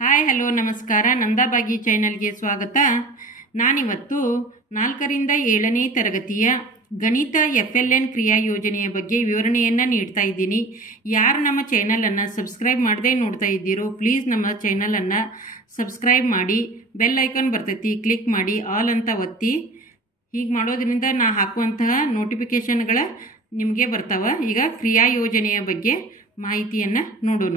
Hi hello ನಮಸ್ಕಾರ. ನಂದಾಬಾಗಿ ಚಾನಲ್ಗೆ ಸ್ವಾಗತ. ನಾನಿವತ್ತು 4ರಿಂದ 7ನೇ ತರಗತಿಯ ಗಣಿತ FLN ಕ್ರಿಯಾ ಯೋಜನೆಯ ಬಗ್ಗೆ ವಿವರಣೆಯನ್ನು ನೀಡ್ತಾ ಇದ್ದೀನಿ. ಯಾರು ನಮ್ಮ ಚಾನಲನ್ನು ಸಬ್ಸ್ಕ್ರೈಬ್ ಮಾಡದೆ ನೋಡ್ತಾ ಇದ್ದೀರೋ ಪ್ಲೀಸ್ ನಮ್ಮ ಚಾನಲನ್ನು ಸಬ್ಸ್ಕ್ರೈಬ್ ಮಾಡಿ, ಬೆಲ್ ಐಕಾನ್ ಬರ್ತೈತಿ ಕ್ಲಿಕ್ ಮಾಡಿ, ಆಲ್ ಅಂತ ಒತ್ತಿ. ಹೀಗೆ ಮಾಡೋದ್ರಿಂದ ನಾ ಹಾಕುವಂತಹ ನೋಟಿಫಿಕೇಷನ್ಗಳ ನಿಮಗೆ ಬರ್ತಾವೆ. ಈಗ ಕ್ರಿಯಾ ಯೋಜನೆಯ ಬಗ್ಗೆ ಮಾಹಿತಿಯನ್ನು ನೋಡೋಣ.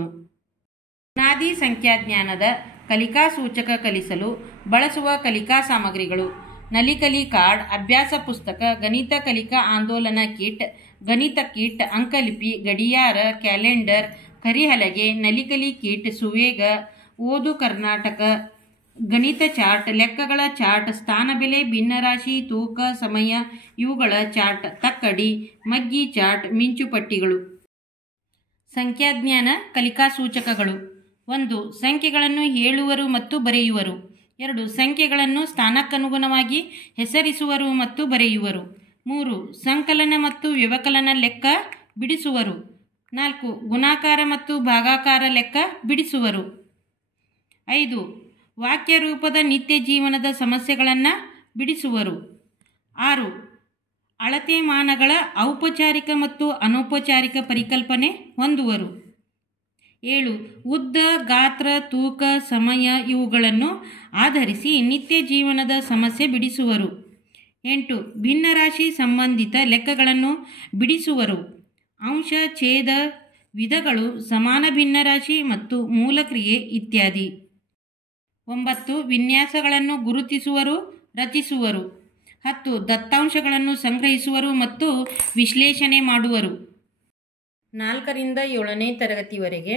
ಅನಾದಿ ಸಂಖ್ಯಾಜ್ಞಾನದ ಕಲಿಕಾ ಸೂಚಕ ಕಲಿಸಲು ಬಳಸುವ ಕಲಿಕಾ ಸಾಮಗ್ರಿಗಳು: ನಲಿಕಲಿ ಕಾರ್ಡ್, ಅಭ್ಯಾಸ ಪುಸ್ತಕ, ಗಣಿತ ಕಲಿಕಾ ಆಂದೋಲನ ಕಿಟ್, ಗಣಿತ ಕಿಟ್, ಅಂಕಲಿಪಿ, ಗಡಿಯಾರ, ಕ್ಯಾಲೆಂಡರ್, ಕರಿಹಲಗೆ, ನಲಿಕಲಿ ಕಿಟ್, ಸುವೇಗ, ಓದು ಕರ್ನಾಟಕ, ಗಣಿತ ಚಾರ್ಟ್, ಲೆಕ್ಕಗಳ ಚಾರ್ಟ್, ಸ್ಥಾನಬೆಲೆ, ಭಿನ್ನರಾಶಿ, ತೂಕ, ಸಮಯ ಇವುಗಳ ಚಾರ್ಟ್, ತಕ್ಕಡಿ, ಮಗ್ಗಿ ಚಾರ್ಟ್, ಮಿಂಚುಪಟ್ಟಿಗಳು. ಸಂಖ್ಯಾಜ್ಞಾನ ಕಲಿಕಾ ಸೂಚಕಗಳು: 1. ಸಂಖ್ಯೆಗಳನ್ನು ಹೇಳುವರು ಮತ್ತು ಬರೆಯುವರು. 2. ಸಂಖ್ಯೆಗಳನ್ನು ಸ್ಥಾನಕ್ಕನುಗುಣವಾಗಿ ಹೆಸರಿಸುವರು ಮತ್ತು ಬರೆಯುವರು. 3. ಸಂಕಲನ ಮತ್ತು ವ್ಯವಕಲನ ಲೆಕ್ಕ ಬಿಡಿಸುವರು. 4. ಗುಣಾಕಾರ ಮತ್ತು ಭಾಗಾಕಾರ ಲೆಕ್ಕ ಬಿಡಿಸುವರು. 5. ವಾಕ್ಯ ರೂಪದ ನಿತ್ಯ ಜೀವನದ ಸಮಸ್ಯೆಗಳನ್ನು ಬಿಡಿಸುವರು. 6. ಅಳತೆ ಮಾನಗಳ ಔಪಚಾರಿಕ ಮತ್ತು ಅನೌಪಚಾರಿಕ ಪರಿಕಲ್ಪನೆ ಹೊಂದುವರು. 7. ಉದ್ದ, ಗಾತ್ರ, ತೂಕ, ಸಮಯ ಇವುಗಳನ್ನು ಆಧರಿಸಿ ನಿತ್ಯ ಜೀವನದ ಸಮಸ್ಯೆ ಬಿಡಿಸುವರು. 8. ಭಿನ್ನರಾಶಿ ಸಂಬಂಧಿತ ಲೆಕ್ಕಗಳನ್ನು ಬಿಡಿಸುವರು. ಅಂಶ, ಛೇದ, ವಿಧಗಳು, ಸಮಾನ ಭಿನ್ನರಾಶಿ ಮತ್ತು ಮೂಲಕ್ರಿಯೆ ಇತ್ಯಾದಿ. 9. ವಿನ್ಯಾಸಗಳನ್ನು ಗುರುತಿಸುವರು, ರಚಿಸುವರು. 10. ದತ್ತಾಂಶಗಳನ್ನು ಸಂಗ್ರಹಿಸುವರು ಮತ್ತು ವಿಶ್ಲೇಷಣೆ ಮಾಡುವರು. 4ರಿಂದ 7ನೇ ತರಗತಿವರೆಗೆ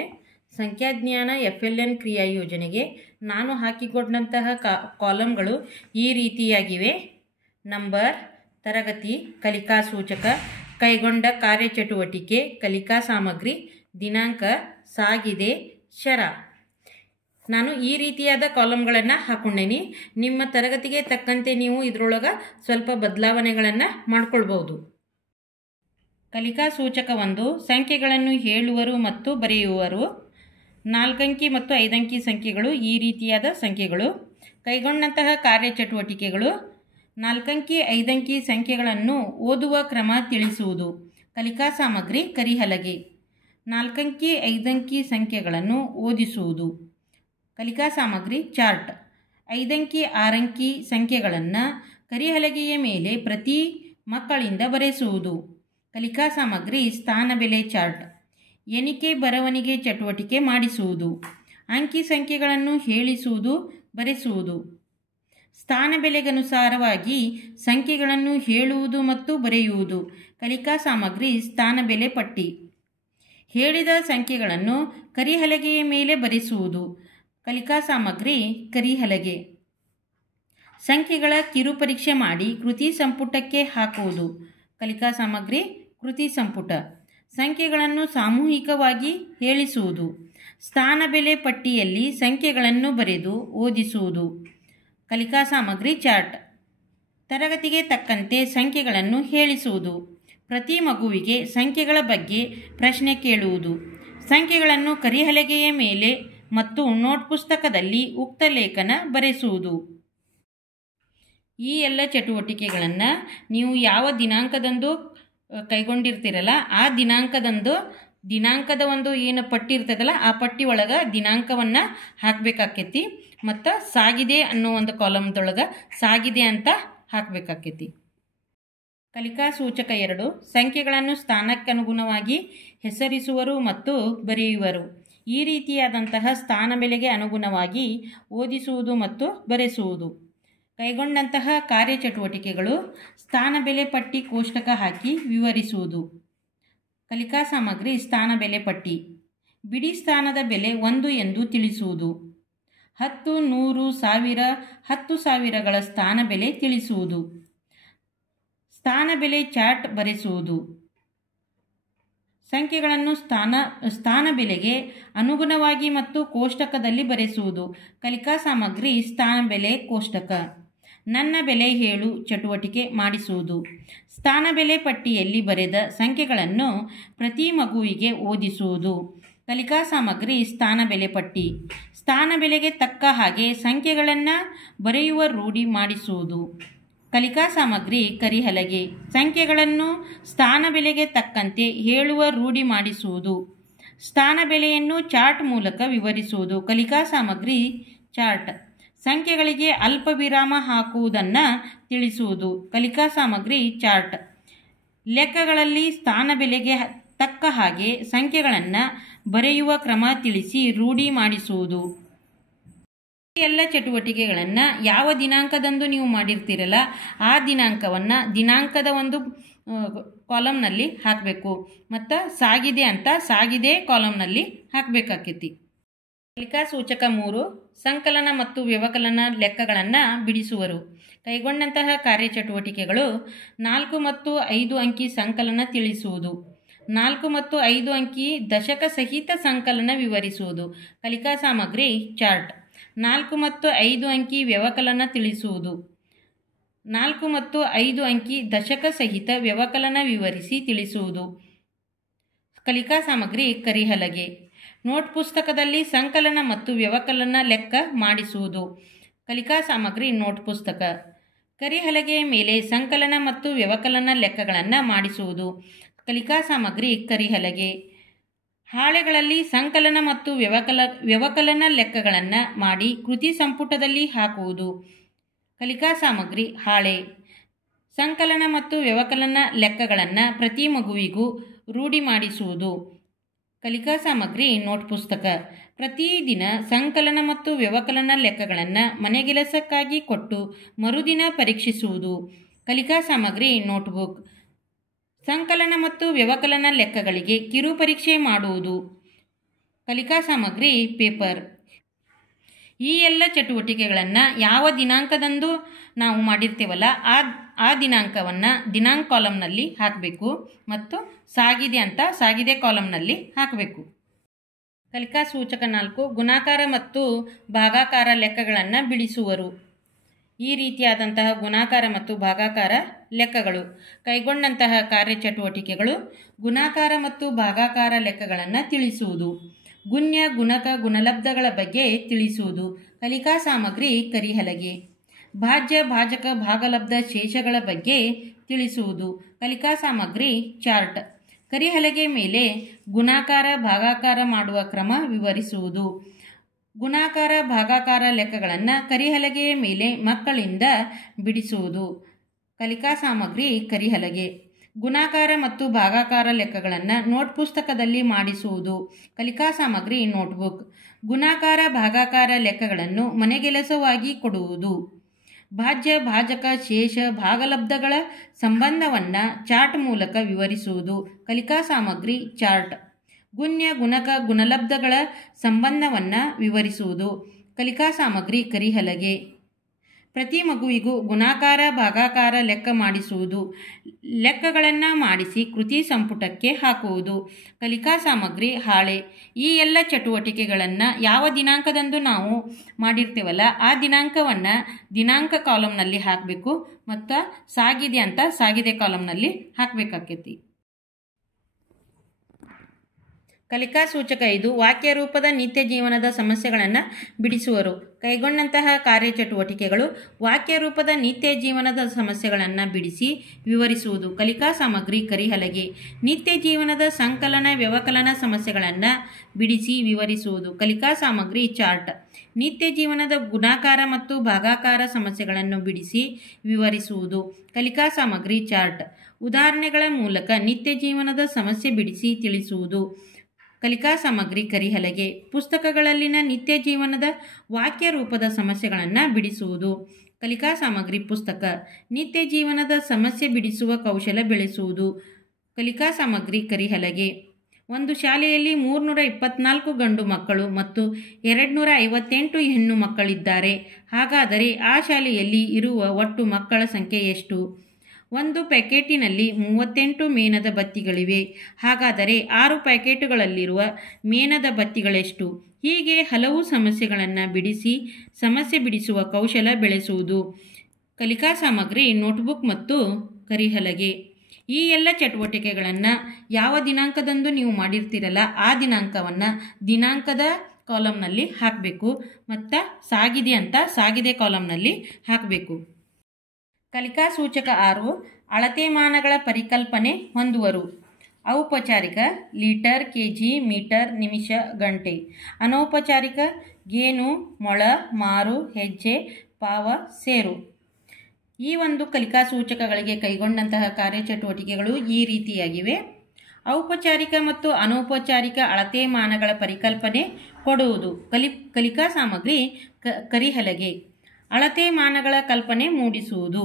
ಸಂಖ್ಯಾಜ್ಞಾನ FLN ಕ್ರಿಯಾ ಯೋಜನೆಗೆ ನಾನು ಹಾಕಿಕೊಂಡಂತಹ ಕಾಲಮ್ಗಳು ಈ ರೀತಿಯಾಗಿವೆ. ನಂಬರ್, ತರಗತಿ, ಕಲಿಕಾ ಸೂಚಕ, ಕೈಗೊಂಡ ಕಾರ್ಯಚಟುವಟಿಕೆ, ಕಲಿಕಾ ಸಾಮಗ್ರಿ, ದಿನಾಂಕ, ಸಾಗಿದೆ, ಶರ. ನಾನು ಈ ರೀತಿಯಾದ ಕಾಲಮ್ಗಳನ್ನು ಹಾಕ್ಕೊಂಡೇನಿ. ನಿಮ್ಮ ತರಗತಿಗೆ ತಕ್ಕಂತೆ ನೀವು ಇದರೊಳಗೆ ಸ್ವಲ್ಪ ಬದಲಾವಣೆಗಳನ್ನು ಮಾಡ್ಕೊಳ್ಬೋದು. ಕಲಿಕಾ ಸೂಚಕ 1. ಸಂಖ್ಯೆಗಳನ್ನು ಹೇಳುವರು ಮತ್ತು ಬರೆಯುವರು. 4 ಅಂಕಿ ಮತ್ತು 5 ಅಂಕಿ ಸಂಖ್ಯೆಗಳು ಈ ರೀತಿಯಾದ ಸಂಖ್ಯೆಗಳು. ಕೈಗೊಂಡಂತಹ ಕಾರ್ಯಚಟುವಟಿಕೆಗಳು: 4 ಅಂಕಿ 5 ಅಂಕಿ ಸಂಖ್ಯೆಗಳನ್ನು ಓದುವ ಕ್ರಮ ತಿಳಿಸುವುದು. ಕಲಿಕಾ ಸಾಮಗ್ರಿ ಕರಿಹಲಗೆ. 4 ಅಂಕಿ 5 ಅಂಕಿ ಸಂಖ್ಯೆಗಳನ್ನು ಓದಿಸುವುದು. ಕಲಿಕಾ ಸಾಮಗ್ರಿ ಚಾರ್ಟ್. 5 ಅಂಕಿ 6 ಅಂಕಿ ಸಂಖ್ಯೆಗಳನ್ನು ಕರಿಹಲಗೆಯ ಮೇಲೆ ಪ್ರತಿ ಮಕ್ಕಳಿಂದ ಬರೆಸುವುದು. ಕಲಿಕಾ ಸಾಮಗ್ರಿ ಸ್ಥಾನಬೆಲೆ ಚಾರ್ಟ್. ಎಣಿಕೆ ಬರವಣಿಗೆ ಚಟುವಟಿಕೆ ಮಾಡಿಸುವುದು. ಅಂಕಿ ಸಂಖ್ಯೆಗಳನ್ನು ಹೇಳಿಸುವುದು, ಬರೆಸುವುದು. ಸ್ಥಾನಬೆಲೆಗನುಸಾರವಾಗಿ ಸಂಖ್ಯೆಗಳನ್ನು ಹೇಳುವುದು ಮತ್ತು ಬರೆಯುವುದು. ಕಲಿಕಾ ಸಾಮಗ್ರಿ ಸ್ಥಾನಬೆಲೆ ಪಟ್ಟಿ. ಹೇಳಿದ ಸಂಖ್ಯೆಗಳನ್ನು ಕರಿಹಲಗೆಯ ಮೇಲೆ ಬರೆಸುವುದು. ಕಲಿಕಾ ಸಾಮಗ್ರಿ ಕರಿಹಲಗೆ. ಸಂಖ್ಯೆಗಳ ಕಿರುಪರೀಕ್ಷೆ ಮಾಡಿ ಕೃತಿ ಸಂಪುಟಕ್ಕೆ ಹಾಕುವುದು. ಕಲಿಕಾ ಸಾಮಗ್ರಿ ಕೃತಿ ಸಂಪುಟ. ಸಂಖ್ಯೆಗಳನ್ನು ಸಾಮೂಹಿಕವಾಗಿ ಹೇಳಿಸುವುದು. ಸ್ಥಾನಬೆಲೆ ಪಟ್ಟಿಯಲ್ಲಿ ಸಂಖ್ಯೆಗಳನ್ನು ಬರೆದು ಓದಿಸುವುದು. ಕಲಿಕಾ ಸಾಮಗ್ರಿ ಚಾರ್ಟ್. ತರಗತಿಗೆ ತಕ್ಕಂತೆ ಸಂಖ್ಯೆಗಳನ್ನು ಹೇಳಿಸುವುದು. ಪ್ರತಿ ಮಗುವಿಗೆ ಸಂಖ್ಯೆಗಳ ಬಗ್ಗೆ ಪ್ರಶ್ನೆ ಕೇಳುವುದು. ಸಂಖ್ಯೆಗಳನ್ನು ಕರಿಹಲಗೆಯ ಮೇಲೆ ಮತ್ತು ನೋಟ್ ಪುಸ್ತಕದಲ್ಲಿ ಉಕ್ತ ಲೇಖನ ಬರೆಸುವುದು. ಈ ಎಲ್ಲ ಚಟುವಟಿಕೆಗಳನ್ನು ನೀವು ಯಾವ ದಿನಾಂಕದಂದು ಕೈಗೊಂಡಿರ್ತೀರಲ್ಲ ಆ ದಿನಾಂಕದ ಒಂದು ಏನು ಪಟ್ಟಿ ಇರ್ತದಲ್ಲ ಆ ಪಟ್ಟಿ ಒಳಗೆ ದಿನಾಂಕವನ್ನು ಹಾಕಬೇಕಾಕೈತಿ. ಮತ್ತು ಸಾಗಿದೆ ಅನ್ನೋ ಒಂದು ಕಾಲಮ್ದೊಳಗೆ ಸಾಗಿದೆ ಅಂತ ಹಾಕಬೇಕಾಕೈತಿ. ಕಲಿಕಾ ಸೂಚಕ 2. ಸಂಖ್ಯೆಗಳನ್ನು ಸ್ಥಾನಕ್ಕನುಗುಣವಾಗಿ ಹೆಸರಿಸುವರು ಮತ್ತು ಬರೆಯುವರು. ಈ ರೀತಿಯಾದಂತಹ ಸ್ಥಾನಬೆಲೆಗೆ ಅನುಗುಣವಾಗಿ ಓದಿಸುವುದು ಮತ್ತು ಬರೆಸುವುದು. ಕೈಗೊಂಡಂತಹ ಕಾರ್ಯಚಟುವಟಿಕೆಗಳು: ಸ್ಥಾನಬೆಲೆ ಪಟ್ಟಿ ಕೋಷ್ಟಕ ಹಾಕಿ ವಿವರಿಸುವುದು. ಕಲಿಕಾ ಸಾಮಗ್ರಿ ಸ್ಥಾನಬೆಲೆ ಪಟ್ಟಿ. ಬಿಡಿ ಸ್ಥಾನದ ಬೆಲೆ 1 ಎಂದು ತಿಳಿಸುವುದು. 10, 100, 1000, 10,000ಗಳ ಸ್ಥಾನಬೆಲೆ ತಿಳಿಸುವುದು. ಸ್ಥಾನಬೆಲೆ ಚಾರ್ಟ್ ಬರೆಸುವುದು. ಸಂಖ್ಯೆಗಳನ್ನು ಸ್ಥಾನಬೆಲೆಗೆ ಅನುಗುಣವಾಗಿ ಮತ್ತು ಕೋಷ್ಟಕದಲ್ಲಿ ಬರೆಸುವುದು. ಕಲಿಕಾ ಸಾಮಗ್ರಿ ಸ್ಥಾನಬೆಲೆ ಕೋಷ್ಟಕ. ನನ್ನ ಬೆಲೆ ಹೇಳು ಚಟುವಟಿಕೆ ಮಾಡಿಸುವುದು. ಸ್ಥಾನಬೆಲೆ ಪಟ್ಟಿಯಲ್ಲಿ ಬರೆದ ಸಂಖ್ಯೆಗಳನ್ನು ಪ್ರತಿ ಮಗುವಿಗೆ ಓದಿಸುವುದು. ಕಲಿಕಾ ಸಾಮಗ್ರಿ ಸ್ಥಾನಬೆಲೆ ಪಟ್ಟಿ. ಸ್ಥಾನ ಬೆಲೆಗೆ ತಕ್ಕ ಹಾಗೆ ಸಂಖ್ಯೆಗಳನ್ನು ಬರೆಯುವ ರೂಢಿ ಮಾಡಿಸುವುದು. ಕಲಿಕಾ ಸಾಮಗ್ರಿ ಕರಿಹಲಗೆ. ಸಂಖ್ಯೆಗಳನ್ನು ಸ್ಥಾನ ಬೆಲೆಗೆ ತಕ್ಕಂತೆ ಹೇಳುವ ರೂಢಿ ಮಾಡಿಸುವುದು. ಸ್ಥಾನ ಬೆಲೆಯನ್ನು ಚಾರ್ಟ್ ಮೂಲಕ ವಿವರಿಸುವುದು. ಕಲಿಕಾ ಸಾಮಗ್ರಿ ಚಾರ್ಟ್. ಸಂಖ್ಯೆಗಳಿಗೆ ಅಲ್ಪ ವಿರಾಮ ಹಾಕುವುದನ್ನು ತಿಳಿಸುವುದು. ಕಲಿಕಾ ಸಾಮಗ್ರಿ ಚಾರ್ಟ್. ಲೆಕ್ಕಗಳಲ್ಲಿ ಸ್ಥಾನ ಬೆಲೆಗೆ ತಕ್ಕ ಹಾಗೆ ಸಂಖ್ಯೆಗಳನ್ನು ಬರೆಯುವ ಕ್ರಮ ತಿಳಿಸಿ ರೂಢಿ ಮಾಡಿಸುವುದು. ಈ ಎಲ್ಲ ಚಟುವಟಿಕೆಗಳನ್ನು ಯಾವ ದಿನಾಂಕದಂದು ನೀವು ಮಾಡಿರ್ತೀರಲ್ಲ ಆ ದಿನಾಂಕವನ್ನು ದಿನಾಂಕದ ಒಂದು ಕಾಲಮ್ನಲ್ಲಿ ಹಾಕಬೇಕು ಮತ್ತು ಸಾಗಿದೆ ಅಂತ ಸಾಗಿದೆ ಕಾಲಮ್ನಲ್ಲಿ ಹಾಕಬೇಕಾಕೈತಿ. ಕಲಿಕಾ ಸೂಚಕ 3 ಸಂಕಲನ ಮತ್ತು ವ್ಯವಕಲನ ಲೆಕ್ಕಗಳನ್ನು ಬಿಡಿಸುವರು. ಕೈಗೊಂಡಂತಹ ಕಾರ್ಯಚಟುವಟಿಕೆಗಳು 4 ಮತ್ತು 5 ಅಂಕಿ ಸಂಕಲನ ತಿಳಿಸುವುದು. 4 ಮತ್ತು 5 ಅಂಕಿ ದಶಕ ಸಹಿತ ಸಂಕಲನ ವಿವರಿಸುವುದು. ಕಲಿಕಾ ಸಾಮಗ್ರಿ ಚಾರ್ಟ್. 4 ಮತ್ತು 5 ಅಂಕಿ ವ್ಯವಕಲನ ತಿಳಿಸುವುದು. 4 ಮತ್ತು 5 ಅಂಕಿ ದಶಕ ಸಹಿತ ವ್ಯವಕಲನ ವಿವರಿಸಿ ತಿಳಿಸುವುದು. ಕಲಿಕಾ ಸಾಮಗ್ರಿ ಕರಿಹಲಗೆ. ನೋಟ್ ಪುಸ್ತಕದಲ್ಲಿ ಸಂಕಲನ ಮತ್ತು ವ್ಯವಕಲನ ಲೆಕ್ಕ ಮಾಡಿಸುವುದು. ಕಲಿಕಾ ಸಾಮಗ್ರಿ ನೋಟ್ ಪುಸ್ತಕ. ಕರಿಹಲಗೆಯ ಮೇಲೆ ಸಂಕಲನ ಮತ್ತು ವ್ಯವಕಲನ ಲೆಕ್ಕಗಳನ್ನು ಮಾಡಿಸುವುದು. ಕಲಿಕಾ ಸಾಮಗ್ರಿ ಕರಿಹಲಗೆ. ಹಾಳೆಗಳಲ್ಲಿ ಸಂಕಲನ ಮತ್ತು ವ್ಯವಕಲನ ಲೆಕ್ಕಗಳನ್ನು ಮಾಡಿ ಕೃತಿ ಸಂಪುಟದಲ್ಲಿ ಹಾಕುವುದು. ಕಲಿಕಾ ಸಾಮಗ್ರಿ ಹಾಳೆ. ಸಂಕಲನ ಮತ್ತು ವ್ಯವಕಲನ ಲೆಕ್ಕಗಳನ್ನು ಪ್ರತಿ ಮಗುವಿಗೂ ರೂಢಿ ಮಾಡಿಸುವುದು. ಕಲಿಕಾ ಸಾಮಗ್ರಿ ನೋಟ್ ಪುಸ್ತಕ. ಪ್ರತಿದಿನ ಸಂಕಲನ ಮತ್ತು ವ್ಯವಕಲನ ಲೆಕ್ಕಗಳನ್ನು ಮನೆಗೆಲಸಕ್ಕಾಗಿ ಕೊಟ್ಟು ಮರುದಿನ ಪರೀಕ್ಷಿಸುವುದು. ಕಲಿಕಾ ಸಾಮಗ್ರಿ ನೋಟ್ಬುಕ್. ಸಂಕಲನ ಮತ್ತು ವ್ಯವಕಲನ ಲೆಕ್ಕಗಳಿಗೆ ಕಿರು ಪರೀಕ್ಷೆ ಮಾಡುವುದು. ಕಲಿಕಾ ಸಾಮಗ್ರಿ ಪೇಪರ್. ಈ ಎಲ್ಲ ಚಟುವಟಿಕೆಗಳನ್ನು ಯಾವ ದಿನಾಂಕದಂದು ನಾವು ಮಾಡಿರ್ತೇವಲ್ಲ ಆ ದಿನಾಂಕವನ್ನು ದಿನಾಂಕ ಕಾಲಮ್ನಲ್ಲಿ ಹಾಕಬೇಕು ಮತ್ತು ಸಾಗಿದೆ ಅಂತ ಸಾಗಿದೆ ಕಾಲಮ್ನಲ್ಲಿ ಹಾಕಬೇಕು. ಕಲಿಕಾ ಸೂಚಕ 4 ಗುಣಾಕಾರ ಮತ್ತು ಭಾಗಾಕಾರ ಲೆಕ್ಕಗಳನ್ನು ಬಿಡಿಸುವರು. ಈ ರೀತಿಯಾದಂತಹ ಗುಣಾಕಾರ ಮತ್ತು ಭಾಗಾಕಾರ ಲೆಕ್ಕಗಳು. ಕೈಗೊಂಡಂತಹ ಕಾರ್ಯಚಟುವಟಿಕೆಗಳು ಗುಣಾಕಾರ ಮತ್ತು ಭಾಗಾಕಾರ ಲೆಕ್ಕಗಳನ್ನು ತಿಳಿಸುವುದು. ಗುಣ್ಯ ಗುಣಕ ಗುಣಲಬ್ಧಗಳ ಬಗ್ಗೆ ತಿಳಿಸುವುದು. ಕಲಿಕಾ ಸಾಮಗ್ರಿ ಕರಿಹಲಗೆ. ಭಾಜ್ಯ ಭಾಜಕ ಭಾಗಲಬ್ಧ ಶೇಷಗಳ ಬಗ್ಗೆ ತಿಳಿಸುವುದು. ಕಲಿಕಾ ಸಾಮಗ್ರಿ ಚಾರ್ಟ್. ಕರಿಹಲಗೆ ಮೇಲೆ ಗುಣಾಕಾರ ಭಾಗಾಕಾರ ಮಾಡುವ ಕ್ರಮ ವಿವರಿಸುವುದು. ಗುಣಾಕಾರ ಭಾಗಾಕಾರ ಲೆಕ್ಕಗಳನ್ನು ಕರಿಹಲಗೆಯ ಮೇಲೆ ಮಕ್ಕಳಿಂದ ಬಿಡಿಸುವುದು. ಕಲಿಕಾ ಸಾಮಗ್ರಿ ಕರಿಹಲಗೆ. ಗುಣಾಕಾರ ಮತ್ತು ಭಾಗಾಕಾರ ಲೆಕ್ಕಗಳನ್ನು ನೋಟ್ ಪುಸ್ತಕದಲ್ಲಿ ಮಾಡಿಸುವುದು. ಕಲಿಕಾ ಸಾಮಗ್ರಿ ನೋಟ್ಬುಕ್. ಗುಣಾಕಾರ ಭಾಗಾಕಾರ ಲೆಕ್ಕಗಳನ್ನು ಮನೆಗೆಲಸವಾಗಿ ಕೊಡುವುದು. ಭಾಜ್ಯ ಭಾಜಕ ಶೇಷ ಭಾಗಲಬ್ಧಗಳ ಸಂಬಂಧವನ್ನು ಚಾರ್ಟ್ ಮೂಲಕ ವಿವರಿಸುವುದು. ಕಲಿಕಾ ಸಾಮಗ್ರಿ ಚಾರ್ಟ್. ಗುಣ್ಯ ಗುಣಕ ಗುಣಲಬ್ಧಗಳ ಸಂಬಂಧವನ್ನು ವಿವರಿಸುವುದು. ಕಲಿಕಾ ಸಾಮಗ್ರಿ ಕರಿಹಲಗೆ. ಪ್ರತಿ ಮಗುವಿಗೂ ಗುಣಾಕಾರ ಭಾಗಾಕಾರ ಲೆಕ್ಕ ಮಾಡಿಸುವುದು. ಲೆಕ್ಕಗಳನ್ನು ಮಾಡಿಸಿ ಕೃತಿ ಸಂಪುಟಕ್ಕೆ ಹಾಕುವುದು. ಕಲಿಕಾ ಸಾಮಗ್ರಿ ಹಾಳೆ. ಈ ಎಲ್ಲ ಚಟುವಟಿಕೆಗಳನ್ನು ಯಾವ ದಿನಾಂಕದಂದು ನಾವು ಮಾಡಿರ್ತೇವಲ್ಲ ಆ ದಿನಾಂಕವನ್ನು ದಿನಾಂಕ ಕಾಲಮ್ನಲ್ಲಿ ಹಾಕಬೇಕು ಮತ್ತು ಸಾಗಿದೆ ಅಂತ ಸಾಗಿದೆ ಕಾಲಮ್ನಲ್ಲಿ ಹಾಕಬೇಕಾಕೈತಿ. ಕಲಿಕಾ ಸೂಚಕ 5 ವಾಕ್ಯ ರೂಪದ ನಿತ್ಯ ಜೀವನದ ಸಮಸ್ಯೆಗಳನ್ನು ಬಿಡಿಸುವರು. ಕೈಗೊಂಡಂತಹ ಕಾರ್ಯಚಟುವಟಿಕೆಗಳು ವಾಕ್ಯ ರೂಪದ ನಿತ್ಯ ಜೀವನದ ಸಮಸ್ಯೆಗಳನ್ನು ಬಿಡಿಸಿ ವಿವರಿಸುವುದು. ಕಲಿಕಾ ಸಾಮಗ್ರಿ ಕರಿಹಲಗೆ. ನಿತ್ಯ ಜೀವನದ ಸಂಕಲನ ವ್ಯವಕಲನ ಸಮಸ್ಯೆಗಳನ್ನು ಬಿಡಿಸಿ ವಿವರಿಸುವುದು. ಕಲಿಕಾ ಸಾಮಗ್ರಿ ಚಾರ್ಟ್. ನಿತ್ಯ ಜೀವನದ ಗುಣಾಕಾರ ಮತ್ತು ಭಾಗಾಕಾರ ಸಮಸ್ಯೆಗಳನ್ನು ಬಿಡಿಸಿ ವಿವರಿಸುವುದು. ಕಲಿಕಾ ಸಾಮಗ್ರಿ ಚಾರ್ಟ್. ಉದಾಹರಣೆಗಳ ಮೂಲಕ ನಿತ್ಯ ಜೀವನದ ಸಮಸ್ಯೆ ಬಿಡಿಸಿ ತಿಳಿಸುವುದು. ಕಲಿಕಾ ಸಾಮಗ್ರಿ ಕರಿಹಲಗೆ. ಪುಸ್ತಕಗಳಲ್ಲಿನ ನಿತ್ಯ ಜೀವನದ ವಾಕ್ಯ ರೂಪದ ಸಮಸ್ಯೆಗಳನ್ನು ಬಿಡಿಸುವುದು. ಕಲಿಕಾ ಸಾಮಗ್ರಿ ಪುಸ್ತಕ. ನಿತ್ಯ ಜೀವನದ ಸಮಸ್ಯೆ ಬಿಡಿಸುವ ಕೌಶಲ ಬೆಳೆಸುವುದು. ಕಲಿಕಾ ಸಾಮಗ್ರಿ ಕರಿಹಲಗೆ. ಒಂದು ಶಾಲೆಯಲ್ಲಿ 324 ಗಂಡು ಮಕ್ಕಳು ಮತ್ತು 258 ಹೆಣ್ಣು ಮಕ್ಕಳಿದ್ದಾರೆ. ಹಾಗಾದರೆ ಆ ಶಾಲೆಯಲ್ಲಿ ಇರುವ ಒಟ್ಟು ಮಕ್ಕಳ ಸಂಖ್ಯೆ ಎಷ್ಟು? ಒಂದು ಪ್ಯಾಕೆಟಿನಲ್ಲಿ 38 ಮೇಣದ ಬತ್ತಿಗಳಿವೆ. ಹಾಗಾದರೆ 6 ಪ್ಯಾಕೆಟುಗಳಲ್ಲಿರುವ ಮೇಣದ ಬತ್ತಿಗಳೆಷ್ಟು? ಹೀಗೆ ಹಲವು ಸಮಸ್ಯೆಗಳನ್ನು ಬಿಡಿಸಿ ಸಮಸ್ಯೆ ಬಿಡಿಸುವ ಕೌಶಲ ಬೆಳೆಸುವುದು. ಕಲಿಕಾ ಸಾಮಗ್ರಿ ನೋಟ್ಬುಕ್ ಮತ್ತು ಕರಿಹಲಗೆ. ಈ ಎಲ್ಲ ಚಟುವಟಿಕೆಗಳನ್ನು ಯಾವ ದಿನಾಂಕದಂದು ನೀವು ಮಾಡಿರ್ತೀರಲ್ಲ ಆ ದಿನಾಂಕವನ್ನು ದಿನಾಂಕದ ಕಾಲಮ್ನಲ್ಲಿ ಹಾಕಬೇಕು ಮತ್ತು ಸಾಗಿದೆ ಅಂತ ಸಾಗಿದೆ ಕಾಲಮ್ನಲ್ಲಿ ಹಾಕಬೇಕು. ಕಲಿಕಾ ಸೂಚಕ 6 ಅಳತೆ ಮಾನಗಳ ಪರಿಕಲ್ಪನೆ ಹೊಂದುವರು. ಔಪಚಾರಿಕ ಲೀಟರ್, ಕೆಜಿ, ಮೀಟರ್, ನಿಮಿಷ, ಗಂಟೆ. ಅನೌಪಚಾರಿಕ ಗೇನು, ಮೊಳ, ಮಾರು, ಹೆಜ್ಜೆ, ಪಾವ, ಸೇರು. ಈ ಒಂದು ಕಲಿಕಾ ಸೂಚಕಗಳಿಗೆ ಕೈಗೊಂಡಂತಹ ಕಾರ್ಯಚಟುವಟಿಕೆಗಳು ಈ ರೀತಿಯಾಗಿವೆ. ಔಪಚಾರಿಕ ಮತ್ತು ಅನೌಪಚಾರಿಕ ಅಳತೆ ಮಾನಗಳ ಪರಿಕಲ್ಪನೆ ಕೊಡುವುದು. ಕಲಿಕಾ ಸಾಮಗ್ರಿ ಕರಿಹಲಗೆ. ಅಳತೆ ಮಾನಗಳ ಕಲ್ಪನೆ ಮೂಡಿಸುವುದು.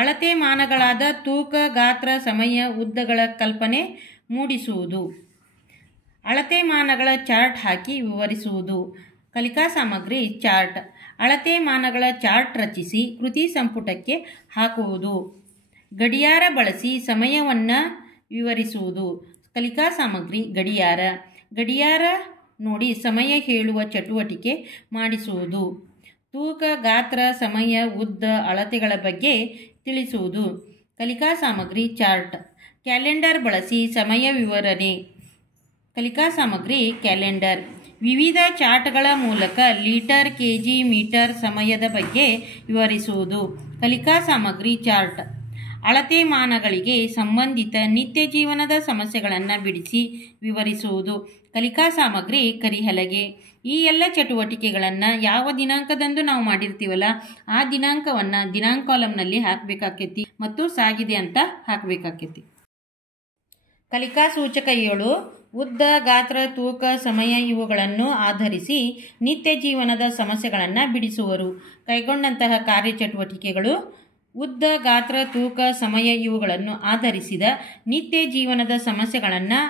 ಅಳತೆ ಮಾನಗಳಾದ ತೂಕ, ಗಾತ್ರ, ಸಮಯ, ಉದ್ದಗಳ ಕಲ್ಪನೆ ಮೂಡಿಸುವುದು. ಅಳತೆ ಮಾನಗಳ ಚಾರ್ಟ್ ಹಾಕಿ ವಿವರಿಸುವುದು. ಕಲಿಕಾ ಸಾಮಗ್ರಿ ಚಾರ್ಟ್. ಅಳತೆ ಮಾನಗಳ ಚಾರ್ಟ್ ರಚಿಸಿ ಕೃತಿ ಸಂಪುಟಕ್ಕೆ ಹಾಕುವುದು. ಗಡಿಯಾರ ಬಳಸಿ ಸಮಯವನ್ನು ವಿವರಿಸುವುದು. ಕಲಿಕಾ ಸಾಮಗ್ರಿ ಗಡಿಯಾರ. ಗಡಿಯಾರ ನೋಡಿ ಸಮಯ ಹೇಳುವ ಚಟುವಟಿಕೆ ಮಾಡಿಸುವುದು. ತೂಕ, ಗಾತ್ರ, ಸಮಯ, ಉದ್ದ, ಅಳತೆಗಳ ಬಗ್ಗೆ ತಿಳಿಸುವುದು. ಕಲಿಕಾ ಸಾಮಗ್ರಿ ಚಾರ್ಟ್. ಕ್ಯಾಲೆಂಡರ್ ಬಳಸಿ ಸಮಯ ವಿವರಣೆ. ಕಲಿಕಾ ಸಾಮಗ್ರಿ ಕ್ಯಾಲೆಂಡರ್. ವಿವಿಧ ಚಾರ್ಟ್ಗಳ ಮೂಲಕ ಲೀಟರ್, ಕೆಜಿ, ಮೀಟರ್, ಸಮಯದ ಬಗ್ಗೆ ವಿವರಿಸುವುದು. ಕಲಿಕಾ ಸಾಮಗ್ರಿ ಚಾರ್ಟ್. ಅಳತೆ ಮಾನಗಳಿಗೆ ಸಂಬಂಧಿತ ನಿತ್ಯ ಜೀವನದ ಸಮಸ್ಯೆಗಳನ್ನು ಬಿಡಿಸಿ ವಿವರಿಸುವುದು. ಕಲಿಕಾ ಸಾಮಗ್ರಿ ಕರಿಹಲಗೆ. ಈ ಎಲ್ಲ ಚಟುವಟಿಕೆಗಳನ್ನು ಯಾವ ದಿನಾಂಕದಂದು ನಾವು ಮಾಡಿರ್ತೀವಲ್ಲ ಆ ದಿನಾಂಕವನ್ನು ದಿನಾಂಕ ಕಾಲಮ್ನಲ್ಲಿ ಹಾಕಬೇಕಾಕೈತಿ ಮತ್ತು ಸಾಗಿದೆ ಅಂತ ಹಾಕಬೇಕಾಕೈತಿ. ಕಲಿಕಾ ಸೂಚಕ 7 ಉದ್ದ, ಗಾತ್ರ, ತೂಕ, ಸಮಯ ಇವುಗಳನ್ನು ಆಧರಿಸಿ ನಿತ್ಯ ಜೀವನದ ಸಮಸ್ಯೆಗಳನ್ನು ಬಿಡಿಸುವರು. ಕೈಗೊಂಡಂತಹ ಕಾರ್ಯಚಟುವಟಿಕೆಗಳು ಉದ್ದ, ಗಾತ್ರ, ತೂಕ, ಸಮಯ ಇವುಗಳನ್ನು ಆಧರಿಸಿದ ನಿತ್ಯ ಜೀವನದ ಸಮಸ್ಯೆಗಳನ್ನು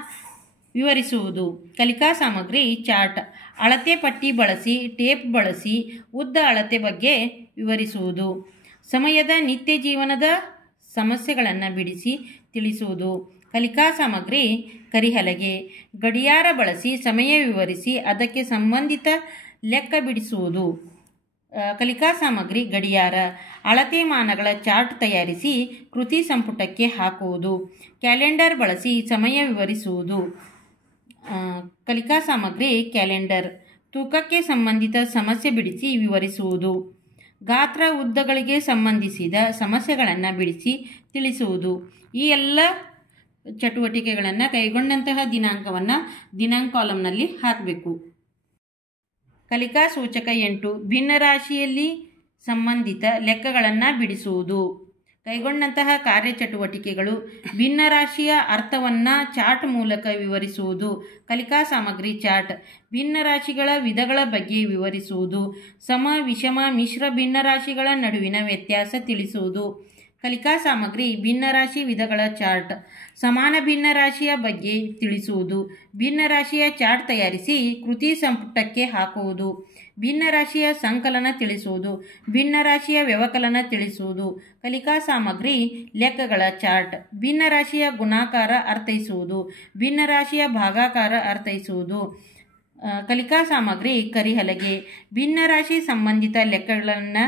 ವಿವರಿಸುವುದು. ಕಲಿಕಾ ಸಾಮಗ್ರಿ ಚಾರ್ಟ್. ಅಳತೆ ಪಟ್ಟಿ ಬಳಸಿ ಟೇಪ್ ಬಳಸಿ ಉದ್ದ, ಅಳತೆ ಬಗ್ಗೆ ವಿವರಿಸುವುದು. ಸಮಯದ ನಿತ್ಯ ಜೀವನದ ಸಮಸ್ಯೆಗಳನ್ನು ಬಿಡಿಸಿ ತಿಳಿಸುವುದು. ಕಲಿಕಾ ಸಾಮಗ್ರಿ ಕರಿಹಲಗೆ. ಗಡಿಯಾರ ಬಳಸಿ ಸಮಯ ವಿವರಿಸಿ ಅದಕ್ಕೆ ಸಂಬಂಧಿತ ಲೆಕ್ಕ ಬಿಡಿಸುವುದು. ಕಲಿಕಾ ಸಾಮಗ್ರಿ ಗಡಿಯಾರ. ಅಳತೆ ಮಾನಗಳ ಚಾರ್ಟ್ ತಯಾರಿಸಿ ಕೃತಿ ಸಂಪುಟಕ್ಕೆ ಹಾಕುವುದು. ಕ್ಯಾಲೆಂಡರ್ ಬಳಸಿ ಸಮಯ ವಿವರಿಸುವುದು. ಕಲಿಕಾ ಸಾಮಗ್ರಿ ಕ್ಯಾಲೆಂಡರ್. ತೂಕಕ್ಕೆ ಸಂಬಂಧಿತ ಸಮಸ್ಯೆ ಬಿಡಿಸಿ ವಿವರಿಸುವುದು. ಗಾತ್ರ, ಉದ್ದಗಳಿಗೆ ಸಂಬಂಧಿಸಿದ ಸಮಸ್ಯೆಗಳನ್ನು ಬಿಡಿಸಿ ತಿಳಿಸುವುದು. ಈ ಎಲ್ಲ ಚಟುವಟಿಕೆಗಳನ್ನು ಕೈಗೊಂಡಂತಹ ದಿನಾಂಕವನ್ನು ದಿನಾಂಕ ಕಾಲಮ್ನಲ್ಲಿ ಹಾಕಬೇಕು. ಕಲಿಕಾ ಸೂಚಕ 8 ಭಿನ್ನರಾಶಿಯಲ್ಲಿ ಸಂಬಂಧಿತ ಲೆಕ್ಕಗಳನ್ನು ಬಿಡಿಸುವುದು. ಕೈಗೊಂಡಂತಹ ಕಾರ್ಯಚಟುವಟಿಕೆಗಳು ಭಿನ್ನರಾಶಿಯ ಅರ್ಥವನ್ನು ಚಾರ್ಟ್ ಮೂಲಕ ವಿವರಿಸುವುದು. ಕಲಿಕಾ ಸಾಮಗ್ರಿ ಚಾರ್ಟ್. ಭಿನ್ನರಾಶಿಗಳ ವಿಧಗಳ ಬಗ್ಗೆ ವಿವರಿಸುವುದು. ಸಮ, ವಿಷಮ, ಮಿಶ್ರ ಭಿನ್ನರಾಶಿಗಳ ನಡುವಿನ ವ್ಯತ್ಯಾಸ ತಿಳಿಸುವುದು. ಕಲಿಕಾ ಸಾಮಗ್ರಿ ಭಿನ್ನರಾಶಿ ವಿಧಗಳ ಚಾರ್ಟ್. ಸಮಾನ ಭಿನ್ನರಾಶಿಯ ಬಗ್ಗೆ ತಿಳಿಸುವುದು. ಭಿನ್ನರಾಶಿಯ ಚಾರ್ಟ್ ತಯಾರಿಸಿ ಕೃತಿ ಸಂಪುಟಕ್ಕೆ ಹಾಕುವುದು. ಭಿನ್ನರಾಶಿಯ ಸಂಕಲನ ತಿಳಿಸುವುದು. ಭಿನ್ನರಾಶಿಯ ವ್ಯವಕಲನ ತಿಳಿಸುವುದು. ಕಲಿಕಾ ಸಾಮಗ್ರಿ ಲೆಕ್ಕಗಳ ಚಾರ್ಟ್. ಭಿನ್ನರಾಶಿಯ ಗುಣಾಕಾರ ಅರ್ಥೈಸುವುದು. ಭಿನ್ನರಾಶಿಯ ಭಾಗಾಕಾರ ಅರ್ಥೈಸುವುದು. ಕಲಿಕಾ ಸಾಮಗ್ರಿ ಕರಿಹಲಗೆ. ಭಿನ್ನರಾಶಿ ಸಂಬಂಧಿತ ಲೆಕ್ಕಗಳನ್ನು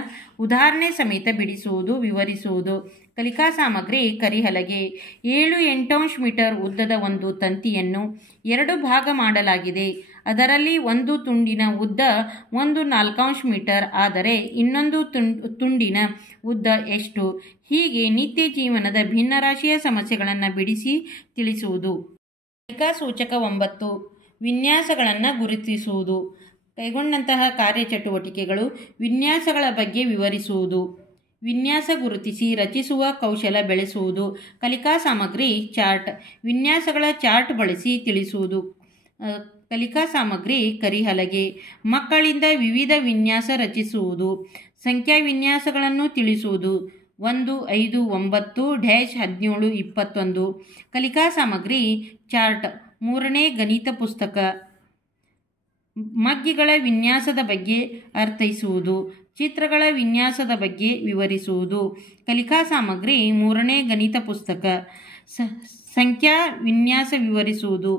ಉದಾಹರಣೆ ಸಮೇತ ಬಿಡಿಸುವುದು, ವಿವರಿಸುವುದು. ಕಲಿಕಾ ಸಾಮಗ್ರಿ ಕರಿಹಲಗೆ. 7/8 ಮೀಟರ್ ಉದ್ದದ ಒಂದು ತಂತಿಯನ್ನು 2 ಭಾಗ ಮಾಡಲಾಗಿದೆ. ಅದರಲ್ಲಿ ಒಂದು ತುಂಡಿನ ಉದ್ದ 1/4 ಮೀಟರ್ ಆದರೆ ಇನ್ನೊಂದು ತುಂಡಿನ ಉದ್ದ ಎಷ್ಟು? ಹೀಗೆ ನಿತ್ಯ ಜೀವನದ ಭಿನ್ನರಾಶಿಯ ಸಮಸ್ಯೆಗಳನ್ನು ಬಿಡಿಸಿ ತಿಳಿಸುವುದು. ಕಲಿಕಾ ಸೂಚಕ 9 ವಿನ್ಯಾಸಗಳನ್ನು ಗುರುತಿಸುವುದು. ಕೈಗೊಂಡಂತಹ ಕಾರ್ಯಚಟುವಟಿಕೆಗಳು ವಿನ್ಯಾಸಗಳ ಬಗ್ಗೆ ವಿವರಿಸುವುದು. ವಿನ್ಯಾಸ ಗುರುತಿಸಿ ರಚಿಸುವ ಕೌಶಲ ಬೆಳೆಸುವುದು. ಕಲಿಕಾ ಸಾಮಗ್ರಿ ಚಾರ್ಟ್. ವಿನ್ಯಾಸಗಳ ಚಾರ್ಟ್ ಬಳಸಿ ತಿಳಿಸುವುದು. ಕಲಿಕಾ ಸಾಮಗ್ರಿ ಕರಿಹಲಗೆ. ಮಕ್ಕಳಿಂದ ವಿವಿಧ ವಿನ್ಯಾಸ ರಚಿಸುವುದು. ಸಂಖ್ಯಾ ವಿನ್ಯಾಸಗಳನ್ನು ತಿಳಿಸುವುದು. 1, 5, 9, -17, 21. ಕಲಿಕಾ ಸಾಮಗ್ರಿ ಚಾರ್ಟ್. 3ನೇ ಗಣಿತ ಪುಸ್ತಕ. ಮಗ್ಗಿಗಳ ವಿನ್ಯಾಸದ ಬಗ್ಗೆ ಅರ್ಥೈಸುವುದು. ಚಿತ್ರಗಳ ವಿನ್ಯಾಸದ ಬಗ್ಗೆ ವಿವರಿಸುವುದು. ಕಲಿಕಾ ಸಾಮಗ್ರಿ 3ನೇ ಗಣಿತ ಪುಸ್ತಕ. ಸಂಖ್ಯಾ ವಿನ್ಯಾಸ ವಿವರಿಸುವುದು.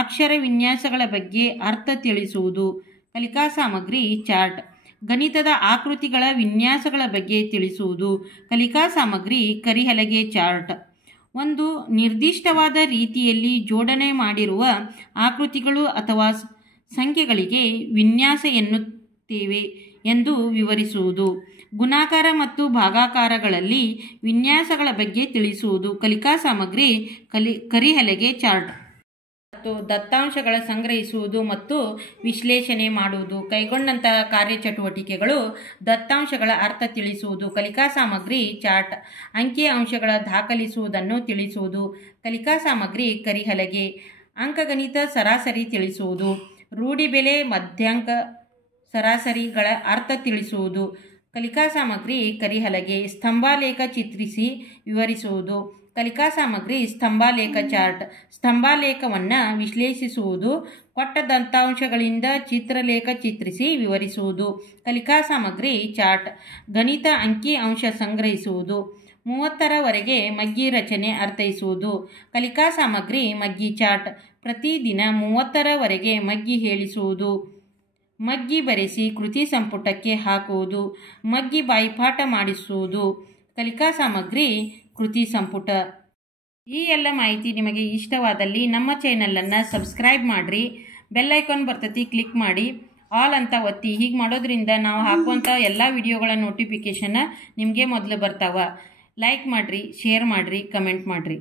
ಅಕ್ಷರ ವಿನ್ಯಾಸಗಳ ಬಗ್ಗೆ ಅರ್ಥ ತಿಳಿಸುವುದು. ಕಲಿಕಾ ಸಾಮಗ್ರಿ ಚಾರ್ಟ್. ಗಣಿತದ ಆಕೃತಿಗಳ ವಿನ್ಯಾಸಗಳ ಬಗ್ಗೆ ತಿಳಿಸುವುದು. ಕಲಿಕಾ ಸಾಮಗ್ರಿ ಕರಿಹಲಗೆ ಚಾರ್ಟ್. ಒಂದು ನಿರ್ದಿಷ್ಟವಾದ ರೀತಿಯಲ್ಲಿ ಜೋಡಣೆ ಮಾಡಿರುವ ಆಕೃತಿಗಳು ಅಥವಾ ಸಂಖ್ಯೆಗಳಿಗೆ ವಿನ್ಯಾಸ ಎನ್ನುತ್ತೇವೆ ಎಂದು ವಿವರಿಸುವುದು. ಗುಣಾಕಾರ ಮತ್ತು ಭಾಗಾಕಾರಗಳಲ್ಲಿ ವಿನ್ಯಾಸಗಳ ಬಗ್ಗೆ ತಿಳಿಸುವುದು. ಕಲಿಕಾ ಸಾಮಗ್ರಿ ಕರಿಹಲಗೆ ಚಾರ್ಟ್ ಮತ್ತು ದತ್ತಾಂಶಗಳ ಸಂಗ್ರಹಿಸುವುದು ಮತ್ತು ವಿಶ್ಲೇಷಣೆ ಮಾಡುವುದು. ಕೈಗೊಂಡಂತಹ ಕಾರ್ಯಚಟುವಟಿಕೆಗಳು ದತ್ತಾಂಶಗಳ ಅರ್ಥ ತಿಳಿಸುವುದು. ಕಲಿಕಾ ಸಾಮಗ್ರಿ ಚಾರ್ಟ್ ಅಂಕಿ ಅಂಶಗಳ ದಾಖಲಿಸುವುದನ್ನು ತಿಳಿಸುವುದು. ಕಲಿಕಾ ಸಾಮಗ್ರಿ ಕರಿಹಲಗೆ ಅಂಕಗಣಿತ ಸರಾಸರಿ ತಿಳಿಸುವುದು. ರೂಢಿ ಬೆಲೆ ಮಧ್ಯಾಂಕ ಸರಾಸರಿಗಳ ಅರ್ಥ ತಿಳಿಸುವುದು. ಕಲಿಕಾ ಸಾಮಗ್ರಿ ಕರಿಹಲಗೆ ಸ್ತಂಭಾಲೇಖ ಚಿತ್ರಿಸಿ ವಿವರಿಸುವುದು. ಕಲಿಕಾ ಸಾಮಗ್ರಿ ಸ್ತಂಭಾಲೇಖ ಚಾರ್ಟ್ ಸ್ತಂಭಾಲೇಖವನ್ನು ವಿಶ್ಲೇಷಿಸುವುದು. ಕೊಟ್ಟ ದತ್ತಾಂಶಗಳಿಂದ ಚಿತ್ರಲೇಖ ಚಿತ್ರಿಸಿ ವಿವರಿಸುವುದು. ಕಲಿಕಾ ಸಾಮಗ್ರಿ ಚಾರ್ಟ್ ಗಣಿತ ಅಂಕಿ ಅಂಶ ಸಂಗ್ರಹಿಸುವುದು. 30ರವರೆಗೆ ಮಗ್ಗಿ ರಚನೆ ಅರ್ಥೈಸುವುದು. ಕಲಿಕಾ ಸಾಮಗ್ರಿ ಮಗ್ಗಿ ಚಾರ್ಟ್ ಪ್ರತಿದಿನ 30ರವರೆಗೆ ಮಗ್ಗಿ ಹೇಳಿಸುವುದು. ಮಗ್ಗಿ ಬರೆಸಿ ಕೃತಿ ಸಂಪುಟಕ್ಕೆ ಹಾಕುವುದು. ಮಗ್ಗಿ ಬಾಯಿಪಾಠ ಮಾಡಿಸುವುದು. ಕಲಿಕಾ ಸಾಮಗ್ರಿ ಕೃತಿ ಸಂಪುಟ. ಈ ಎಲ್ಲ ಮಾಹಿತಿ ನಿಮಗೆ ಇಷ್ಟವಾದಲ್ಲಿ ನಮ್ಮ ಚಾನಲನ್ನು ಸಬ್ಸ್ಕ್ರೈಬ್ ಮಾಡಿರಿ. ಬೆಲ್ ಐಕಾನ್ ಬರ್ತೈತಿ, ಕ್ಲಿಕ್ ಮಾಡಿ, ಆಲ್ ಅಂತ ಒತ್ತಿ. ಹೀಗೆ ಮಾಡೋದ್ರಿಂದ ನಾವು ಹಾಕುವಂಥ ಎಲ್ಲ ವಿಡಿಯೋಗಳ ನೋಟಿಫಿಕೇಷನ್ ನಿಮಗೆ ಮೊದಲು ಬರ್ತಾವೆ. ಲೈಕ್ ಮಾಡಿರಿ, ಶೇರ್ ಮಾಡಿರಿ, ಕಮೆಂಟ್ ಮಾಡಿರಿ.